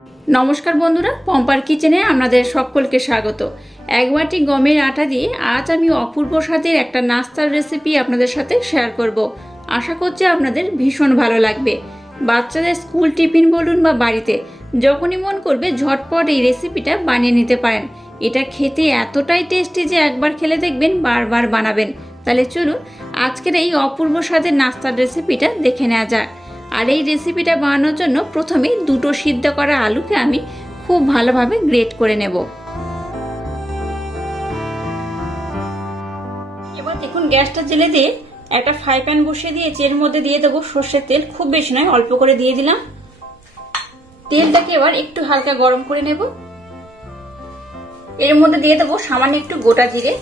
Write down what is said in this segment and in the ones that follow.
নমস্কার বন্ধুরা, পম্পার কিচেনে আপনাদের সকলকে স্বাগত। এক বাটি গমের আটা দিয়ে আজ আমি অপূর্ব স্বাদের একটা নাস্তার রেসিপি আপনাদের সাথে শেয়ার করব। আশা করছি আপনাদের ভীষণ ভালো লাগবে। বাচ্চাদের স্কুল টিফিন বলুন বা বাড়িতে যখনই মন করবে ঝটপট এই রেসিপিটা বানিয়ে নিতে পারেন। এটা খেতে এতটাই টেস্টি যে একবার খেলে দেখবেন বারবার বানাবেন। তাহলে চলুন আজকের এই অপূর্ব স্বাদের নাস্তার রেসিপিটা দেখে নেওয়া যাক। আর এই রেসিপিটা বানানোর জন্য প্রথমেই দুটো সিদ্ধ করা আলুকে আমি খুব ভালোভাবে গ্রেট করে নেব। এবার দেখুন গ্যাসটা জ্বেলে দিয়ে একটা ফ্রাই প্যান বসিয়ে দিয়েছি। এর মধ্যে দিয়ে দেবো সর্ষের তেল, খুব বেশি নয়, অল্প করে দিয়ে দিলাম। তেলটাকে এবার একটু হালকা গরম করে নেব। এর মধ্যে দিয়ে দেবো সামান্য একটু গোটা জিরে,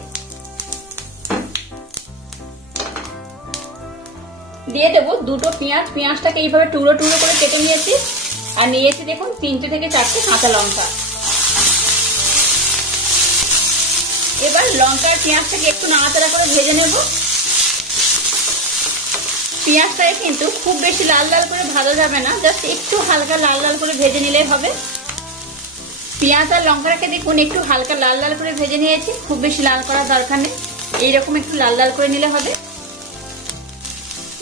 দিয়ে দেবো দুটো পেঁয়াজ। পেঁয়াজটাকে এইভাবে টুকরো টুকরো করে কেটে নিয়েছি। আর নিয়েছি দেখুন 3 থেকে 4টে কাঁচা লঙ্কা। এবার লঙ্কা আর পেঁয়াজটাকে একটু নাড়াচাড়া করে ভেজে নেব। পেঁয়াজটাকে কিন্তু খুব বেশি লাল লাল করে ভাজা যাবে না, জাস্ট একটু হালকা লাল লাল করে ভেজে নিলেই হবে। পেঁয়াজ আর লঙ্কাটাকে দেখুন একটু হালকা লাল লাল করে ভেজে নিয়েছি, খুব বেশি লাল করার দরকার নেই, এইরকম একটু লাল লাল করে নিলে হবে।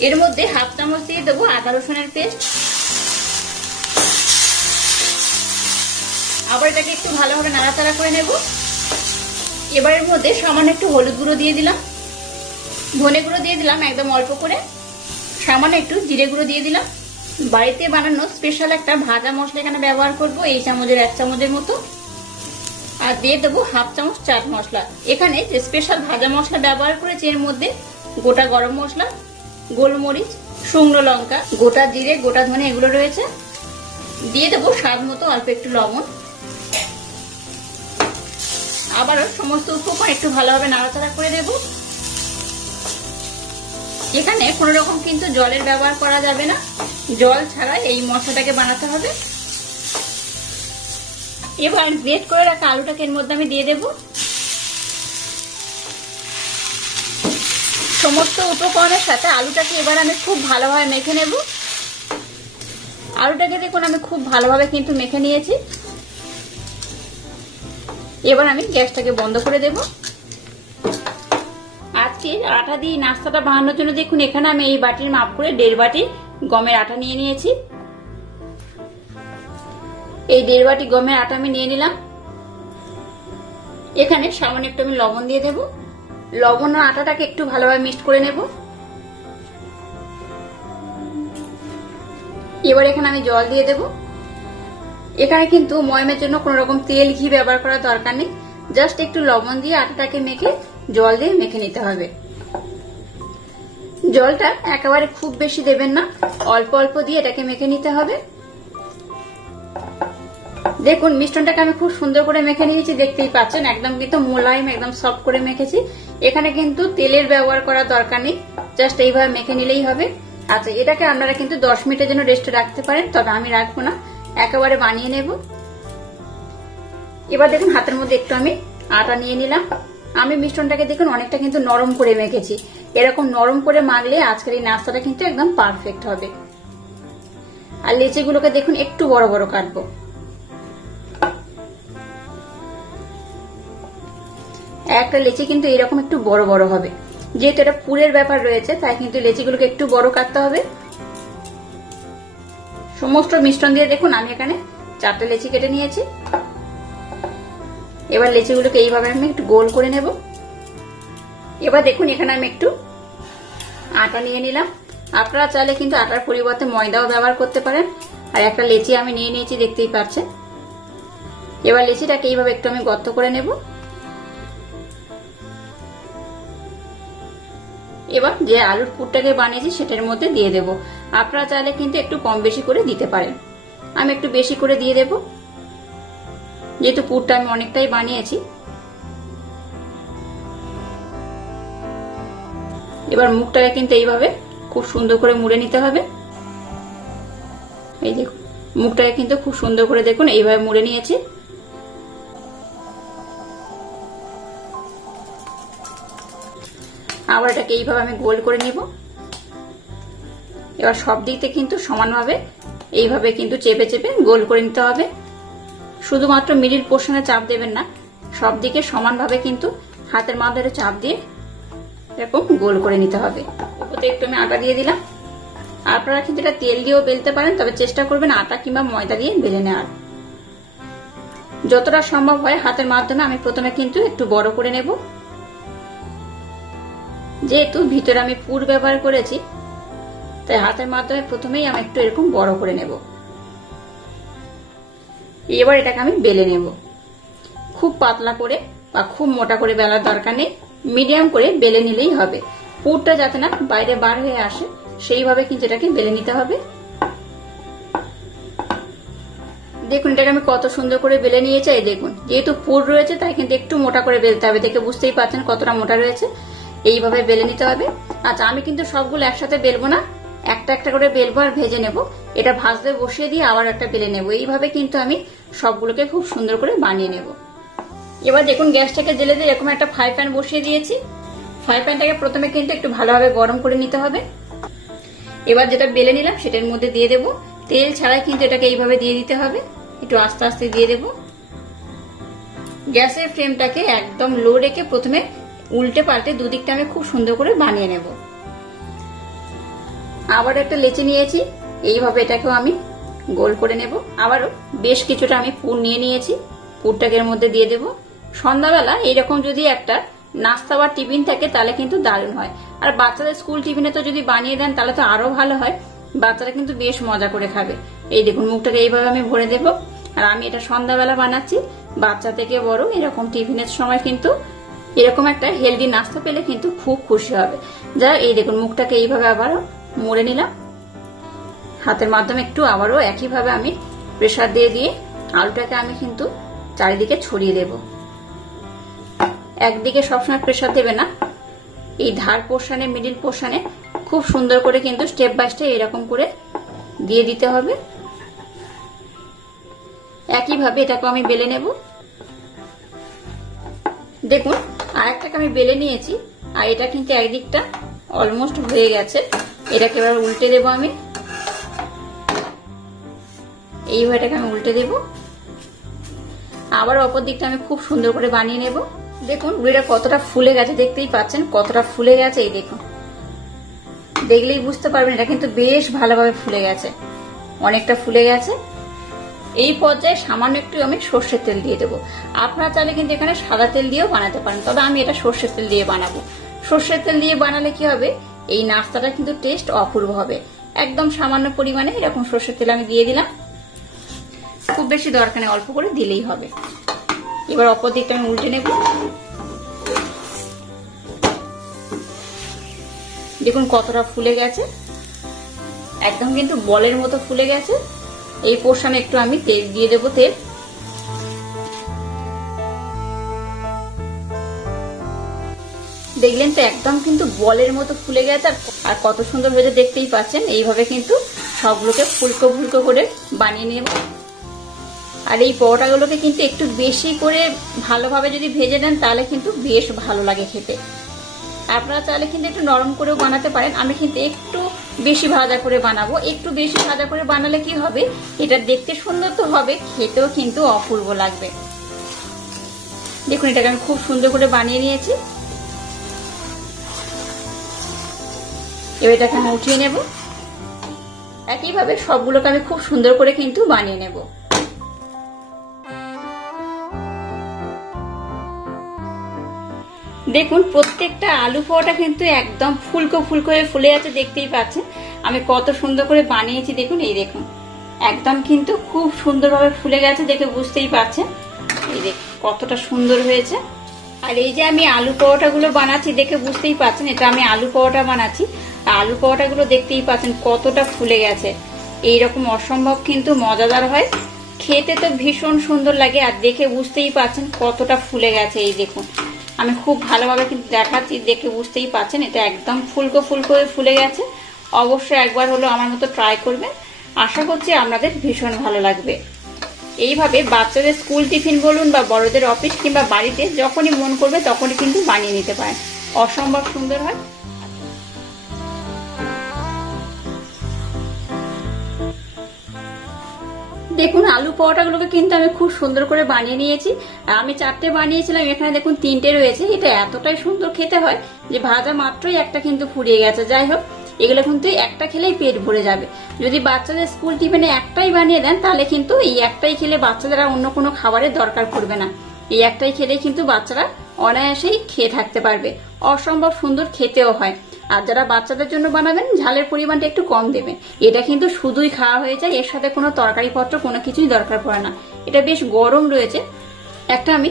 এর মধ্যে হাফ চামচ দিয়ে দেবো আদা রসুনের পেস্ট। আবার এটাকে একটু ভালোভাবে নাড়াচাড়া করে নেব। এবার এর মধ্যে সামান্য একটু হলুদ গুঁড়ো দিয়ে দিলাম, ধনে গুঁড়ো দিয়ে দিলাম একদম অল্প করে, সামান্য একটু জিরে গুঁড়ো দিয়ে দিলাম। বাড়িতে বানানো স্পেশাল একটা ভাজা মশলা এখানে ব্যবহার করব, এই চামচের 1 চামচের মতো। আর দিয়ে দেবো হাফ চামচ চাট মশলা। এখানে যে স্পেশাল ভাজা মশলা ব্যবহার করেছি এর মধ্যে গোটা গরম মশলা, গোলমরিচ, শুকনো লঙ্কা, গোটা জিরে, গোটা ধনে এগুলো রয়েছে। দিয়ে দেবো স্বাদ মতো অল্প একটু লবণ। আবারও সমস্ত উপকরণ একটু ভালোভাবে নাড়াচাড়া করে দেব। এখানে কোনো রকম কিন্তু জলের ব্যবহার করা যাবে না, জল ছাড়া এই মশলাটাকে বানাতে হবে। এবার গ্রেট করে রাখা আলুটাকে এর মধ্যে আমি দিয়ে দেব। সমস্ত উপকরণের সাথে আলুটাকে এবার আমি খুব ভালোভাবে মেখে নেব। আলুটাকে দেখুন আমি খুব ভালোভাবে কিন্তু মেখে নিয়েছি। এবার আমি গ্যাসটাকে বন্ধ করে দেব। আজকে আটা দিয়ে নাস্তাটা বানানোর জন্য দেখুন এখানে আমি এই বাটির মাপ করে 1.5 বাটি গমের আটা নিয়ে নিয়েছি। এই 1.5 বাটি গমের আটা আমি নিয়ে নিলাম। এখানে সামান্য একটু আমি লবণ দিয়ে দেব। লবণ আর আটাটাকে একটু ভালোভাবে মিক্সড করে নেব। এবার এখানে আমি জল দিয়ে দেব। এখানে কিন্তু ময়মের জন্য কোনো রকম তেল ঘি ব্যবহার করার দরকার নেই, জাস্ট একটু লবণ দিয়ে আটাটাকে মেখে জল দিয়ে মেখে নিতে হবে। জলটা একেবারে খুব বেশি দেবেন না, অল্প অল্প দিয়ে এটাকে মেখে নিতে হবে। দেখুন মিশ্রণটাকে আমি খুব সুন্দর করে মেখে নিয়েছি, দেখতেই পাচ্ছেন একদম কিন্তু মোলায়েম, একদম সফট করে মেখেছি। এখানে কিন্তু তেলের ব্যবহার করার দরকার নেই, জাস্ট এইভাবে মেখে নিলেই হবে। আচ্ছা, এটাকে আপনারা কিন্তু 10 মিনিটের জন্য রেস্টে রাখতে পারেন, তবে আমি রাখবো না, একেবারে বানিয়ে নেব। এবার দেখুন হাতের মধ্যে একটু আমি আটা নিয়ে নিলাম। আমি মিশ্রণটাকে দেখুন অনেকটা কিন্তু নরম করে মেখেছি। এরকম নরম করে মাখলে আজকের এই নাস্তাটা কিন্তু একদম পারফেক্ট হবে। আর লেচিগুলোকে দেখুন একটু বড় বড় কাটবো। একটা লেচি কিন্তু এরকম একটু বড় বড় হবে, যেহেতু এটা পুরের ব্যাপার রয়েছে তাই কিন্তু লেচিগুলোকে একটু বড় কাটতে হবে। সমস্ত মিশ্রণ দিয়ে দেখুন আমি এখানে 4টে লেচি কেটে নিয়েছি। এবার লেচিগুলোকে এইভাবে আমি একটু গোল করে নেব। এবার দেখুন এখানে আমি একটু আটা নিয়ে নিলাম। আপনারা চাইলে কিন্তু আটার পরিবর্তে ময়দাও ব্যবহার করতে পারেন। আর একটা লেচি আমি নিয়ে নিয়েছি, দেখতেই পাচ্ছেন। এবার লেচিটাকে এইভাবে একটু আমি গর্ত করে নেব। এবার যে আলুর পুরটাকে বানিয়েছি সেটার মধ্যে দিয়ে দেব। আপনারা চাইলে কিন্তু একটু কম বেশি করে দিতে পারেন, আমি একটু বেশি করে দিয়ে দেব, যেহেতু পুরটা আমি অনেকটাই বানিয়েছি। এবার মুখটাকে কিন্তু এইভাবে খুব সুন্দর করে মুড়ে নিতে হবে। এই দেখুন মুখটাকে কিন্তু খুব সুন্দর করে দেখুন এইভাবে মুড়ে নিয়েছি। আবার এটাকে এইভাবে আমি গোল করে নিব। এবার সব দিকতে কিন্তু সমানভাবে এইভাবে কিন্তু চেপে চেপে গোল করে নিতে হবে। শুধুমাত্র মিডিল পোর্শনে চাপ দেবেন না, সব দিকে সমানভাবে কিন্তু হাতের মাধ্যমে চাপ দিয়ে এরকম গোল করে নিতে হবে। উপরে একটু আমি আটা দিয়ে দিলাম। আপনারা কিন্তু এটা তেল দিয়েও বেলতে পারেন, তবে চেষ্টা করবেন আটা কিংবা ময়দা দিয়ে বেলে নেওয়ার। যতটা সম্ভব হয় হাতের মাধ্যমে আমি প্রথমে কিন্তু একটু বড় করে নেব। যেহেতু ভিতরে আমি পুর ব্যবহার করেছি, তাই হাতের মাধ্যমে প্রথমেই আমি একটু এরকম বড় করে নেব। এবার এটাকে আমি বেলে নেব। খুব পাতলা করে বা খুব মোটা করে বেলার দরকার নেই, মিডিয়াম করে বেলে নিলেই হবে। পুরটা যাতে না বাইরে বার হয়ে আসে সেইভাবে কিন্তু এটাকে বেলে নিতে হবে। দেখুন এটাকে আমি কত সুন্দর করে বেলে নিয়েছি। এই দেখুন, যেহেতু পুর রয়েছে তাই কিন্তু একটু মোটা করে বেলতে হবে। দেখে বুঝতেই পারছেন কতটা মোটা রয়েছে। এইভাবে বেলে নিতে হবে। আচ্ছা, আমি কিন্তু সবগুলো একসাথে বেলবো না, একটা একটা করে বেলবো আর ভেজে নেব। এটা ভাজতে বসিয়ে দিয়ে আবার একটা বেলে নেব। এইভাবে কিন্তু আমি সবগুলোকে খুব সুন্দর করে বানিয়ে নেব। এবার দেখুন গ্যাসটাকে জ্বেলে দিয়ে এরকম একটা ফ্রাই প্যান বসিয়ে দিয়েছি। ফ্রাই প্যানটাকে প্রথমে কিন্তু একটু ভালোভাবে গরম করে নিতে হবে। এবার যেটা বেলে নিলাম সেটার মধ্যে দিয়ে দেব। তেল ছাড়াই কিন্তু এটাকে এইভাবে দিয়ে দিতে হবে। একটু আস্তে আস্তে দিয়ে দেব। গ্যাসের ফ্লেমটাকে একদম লো রেখে প্রথমে উল্টে পাল্টে দুদিকটা আমি খুব সুন্দর করে বানিয়ে নেব। আবার একটা লেচি নিয়েছি, এইভাবে এটাকেও আমি গোল করে নেব। আবারও বেশ কিছুটা আমি পুর নিয়ে নিয়েছি, পুরটাকে এর মধ্যে দিয়ে দেব। সন্ধ্যাবেলা এইরকম যদি একটা নাস্তা বা টিফিন থাকে তাহলে কিন্তু দারুণ হয়। আর বাচ্চাদের স্কুল টিফিনে তো যদি বানিয়ে দেন তাহলে তো আরো ভালো হয়, বাচ্চারা কিন্তু বেশ মজা করে খাবে। এই দেখুন মুখটাকে এইভাবে আমি ভরে দেব। আর আমি এটা সন্ধ্যাবেলা বানাচ্ছি, বাচ্চা থেকে বড় এরকম টিফিনের সময় কিন্তু এরকম একটা হেলদি নাস্তা পেলে কিন্তু খুব খুশি হবে। যাই এই দেখুন মুখটাকে এইভাবে আবারও মুড়ে নিলাম। হাতের মাধ্যমে একটু আবারও একইভাবে আমি প্রেসার দিয়ে দিয়ে আলুটাকে আমি কিন্তু চারিদিকে ছড়িয়ে দেব। একদিকে সবসময় প্রেসার দেবে না, এই ধার পোর্শনে মিডিল পোর্শনে খুব সুন্দর করে কিন্তু স্টেপ বাই স্টেপ এরকম করে দিয়ে দিতে হবে। একইভাবে এটাকে আমি বেলে নেব। দেখুন আরেকটাকে আমি বেলে নিয়েছি, আর এটা কিন্তু একদিকটা অলমোস্ট হয়ে গেছে। এটাকে এবার উল্টে দেব আমি। এইভাবে এটাকে আমি উল্টে দেব। আবার অপর দিকটা আমি খুব সুন্দর করে বানিয়ে নেব। দেখুন রুটিটা কতটা ফুলে গেছে, দেখতেই পাচ্ছেন কতটা ফুলে গেছে। এই দেখুন, দেখলেই বুঝতে পারবেন এটা কিন্তু বেশ ভালোভাবে ফুলে গেছে, অনেকটা ফুলে গেছে। এই পর্যায়ে সামান্য একটু আমি সর্ষের তেল দিয়ে দেবো। আপনারা চাইলে কিন্তু এখানে সাদা তেল দিয়েও বানাতে পারেন, তবে আমি এটা সর্ষের তেল দিয়ে বানাবো। সর্ষের তেল দিয়ে বানালে কি হবে, এই নাস্তাটা কিন্তু টেস্ট অপূর্ব হবে। একদম সামান্য পরিমাণে এরকম সর্ষের তেল আমি দিয়ে দিলাম, খুব বেশি দরকার নেই, অল্প করে দিলেই হবে। এবার অপর দিকটা আমি উল্টে নেব। দেখুন কতটা ফুলে গেছে, একদম কিন্তু বলের মতো ফুলে গেছে। এই পোর্শনে একটু আমি তেল দিয়ে দেবো। তেল দেখলেন তো একদম কিন্তু বলের মতো ফুলে গেছে, আর কত সুন্দর হয়েছে দেখতেই পাচ্ছেন। এইভাবে কিন্তু সবগুলোকে ফুলকো ফুলকো করে বানিয়ে নেব। আর এই পরোটাগুলোকে কিন্তু একটু বেশি করে ভালোভাবে যদি ভেজে নেন তাহলে কিন্তু বেশ ভালো লাগে খেতে। আপনারা চাইলে কিন্তু একটু নরম করেও বানাতে পারেন, আমি কিন্তু একটু বেশি ভাজা করে বানাবো। একটু বেশি ভাজা করে বানালে কি হবে, এটা দেখতে সুন্দর তো হবে, খেতেও কিন্তু অপূর্ব লাগবে। দেখুন এটাকে আমি খুব সুন্দর করে বানিয়ে নিয়েছি। এবার এটাকে আমি উঠিয়ে নেব। একইভাবে সবগুলোকে আমি খুব সুন্দর করে কিন্তু বানিয়ে নেব। দেখুন প্রত্যেকটা আলু পরোটা কিন্তু একদম ফুলকো ফুলকো হয়ে ফুলে আছে, দেখতেই পাচ্ছেন আমি কত সুন্দর করে বানিয়েছি। দেখুন এই দেখুন একদম কিন্তু খুব সুন্দরভাবে ফুলে গেছে, দেখে বুঝতেই পারছেন। এই দেখুন কতটা সুন্দর হয়েছে। আর এই যে আমি আলু পরোটাগুলো বানাচ্ছি দেখে বুঝতেই পারছেন এটা আমি আলু পরোটা বানাচ্ছি। আলু পরোটাগুলো দেখতেই পাচ্ছেন কতটা ফুলে গেছে। এইরকম অসম্ভব কিন্তু মজাদার হয়, খেতে তো ভীষণ সুন্দর লাগে। আর দেখে বুঝতেই পারছেন কতটা ফুলে গেছে। এই দেখুন আমি খুব ভালোভাবে কিন্তু দেখাচ্ছি, দেখে বুঝতেই পারছেন এটা একদম ফুলকো ফুলকো হয়ে ফুলে গেছে। অবশ্যই একবার হলো আমার মতো ট্রাই করবেন, আশা করছি আপনাদের ভীষণ ভালো লাগবে। এইভাবে বাচ্চাদের স্কুল টিফিন বলুন বা বড়দের অফিস কিংবা বাড়িতে যখনই মন করবে তখনই কিন্তু বানিয়ে নিতে পারেন, অসম্ভব সুন্দর হয়। দেখুন আলু পরোটাগুলোকে কিন্তু আমি খুব সুন্দর করে বানিয়ে নিয়েছি। আমি 4টে বানিয়েছিলাম, এখানে দেখুন 3টে রয়েছে। এটা এতটাই সুন্দর খেতে হয় যে ভাজা মাত্রই একটা কিন্তু ফুরিয়ে গেছে। যাই হোক, এগুলো কিন্তু একটা খেলেই পেট ভরে যাবে। যদি বাচ্চাদের স্কুল টিফিনে একটাই বানিয়ে দেন তাহলে কিন্তু এই একটাই খেলে বাচ্চাদের আর অন্য কোনো খাবারের দরকার পড়বে না। এই একটাই খেলেই কিন্তু বাচ্চারা অনায়াসেই খেয়ে থাকতে পারবে। অসম্ভব সুন্দর খেতেও হয়। আর যারা বাচ্চাদের জন্য বানাবেন ঝালের পরিমাণটা একটু কম দেবেন। এটা কিন্তু শুধুই খাওয়া হয়ে যায়, এর সাথে কোনো তরকারি পত্র কোনো কিছুই দরকার পড়ে না। এটা বেশ গরম রয়েছে। একটা আমি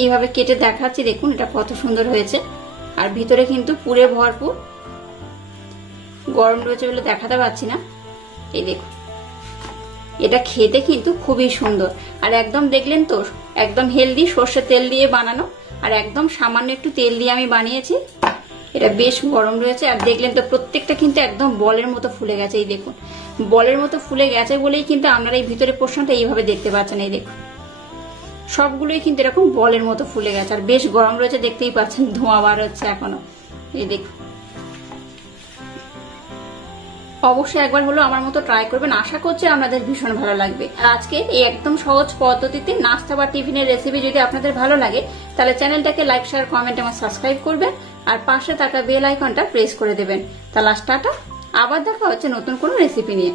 এইভাবে কেটে দেখাচ্ছি, দেখুন এটা কত সুন্দর হয়েছে। আর ভিতরে কিন্তু পুরে ভরপুর। গরম রয়েছে বলে দেখাতে পারছি না। এই দেখুন, এটা খেতে কিন্তু খুবই সুন্দর। আর একদম দেখলেন তো, একদম হেলদি, সর্ষের তেল দিয়ে বানানো। আর একদম সামান্য একটু তেল দিয়ে আমি বানিয়েছি। এটা বেশ গরম রয়েছে। আর দেখলেন তো প্রত্যেকটা কিন্তু একদম বলের মতো ফুলে গেছে। এই দেখুন, বলের মতো ফুলে গেছে বলেই কিন্তু আপনারা এই ভিতরে পোর্শনটা এইভাবে দেখতে পাচ্ছেন। এই দেখুন, সবগুলোই কিন্তু এরকম বলের মতো ফুলে গেছে। আর বেশ গরম রয়েছে, দেখতেই পাচ্ছেন ধোঁয়া বার হচ্ছে এখনো। এই দেখুন, অবশ্যই একবার হলো আমার মতো ট্রাই করবেন। আশা করছি আপনাদের ভীষণ ভালো লাগবে। আর আজকে এই একদম সহজ পদ্ধতিতে নাস্তা বা টিফিনের রেসিপি যদি আপনাদের ভালো লাগে তাহলে চ্যানেলটাকে লাইক, শেয়ার, কমেন্ট এবং সাবস্ক্রাইব করবেন। আর পাশে থাকা বেল আইকনটা প্রেস করে দেবেন। তাহলে টাটা, আবার দেখা হচ্ছে নতুন কোনো রেসিপি নিয়ে।